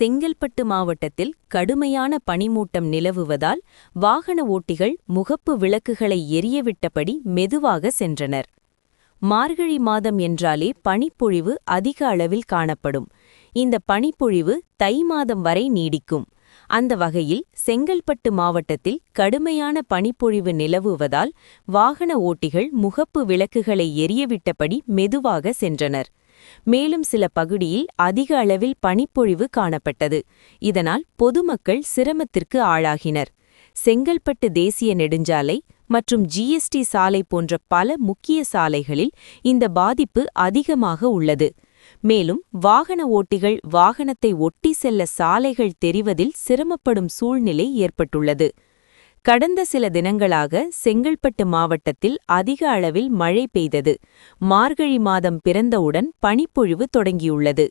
செங்கல்பட்டு மாவட்டத்தில் கடுமையான பனிமூட்டம் நிலவுவதால் வாகன ஓட்டிகள் முகப்பு விளக்குகளை எரியவிட்டபடி மெதுவாக சென்றனர். மார்கழி மாதம் என்றாலே பனிப்பொழிவு அதிக அளவில் காணப்படும். இந்த பனிப்பொழிவு தை மாதம் வரை நீடிக்கும். அந்த வகையில் செங்கல்பட்டு மாவட்டத்தில் கடுமையான பனிப்பொழிவு நிலவுவதால் வாகன ஓட்டிகள் முகப்பு விளக்குகளை எரியவிட்டபடி மெதுவாக சென்றனர். மேலும் சில பகுதியில் அதிக அளவில் பனிப்பொழிவு காணப்பட்டது. இதனால் பொதுமக்கள் சிரமத்திற்கு ஆளாகினர். செங்கல்பட்டு தேசிய நெடுஞ்சாலை மற்றும் ஜிஎஸ்டி சாலை போன்ற பல முக்கிய சாலைகளில் இந்த பாதிப்பு அதிகமாக உள்ளது. மேலும் வாகன ஓட்டிகள் வாகனத்தை ஒட்டி செல்ல சாலைகள் தெரிவதில் சிரமப்படும் சூழ்நிலை ஏற்பட்டுள்ளது. கடந்த சில தினங்களாக செங்கல்பட்டு மாவட்டத்தில் அதிக அளவில் மழை பெய்தது. மார்கழி மாதம் பிறந்தவுடன் பனிப்பொழிவு தொடங்கியுள்ளது.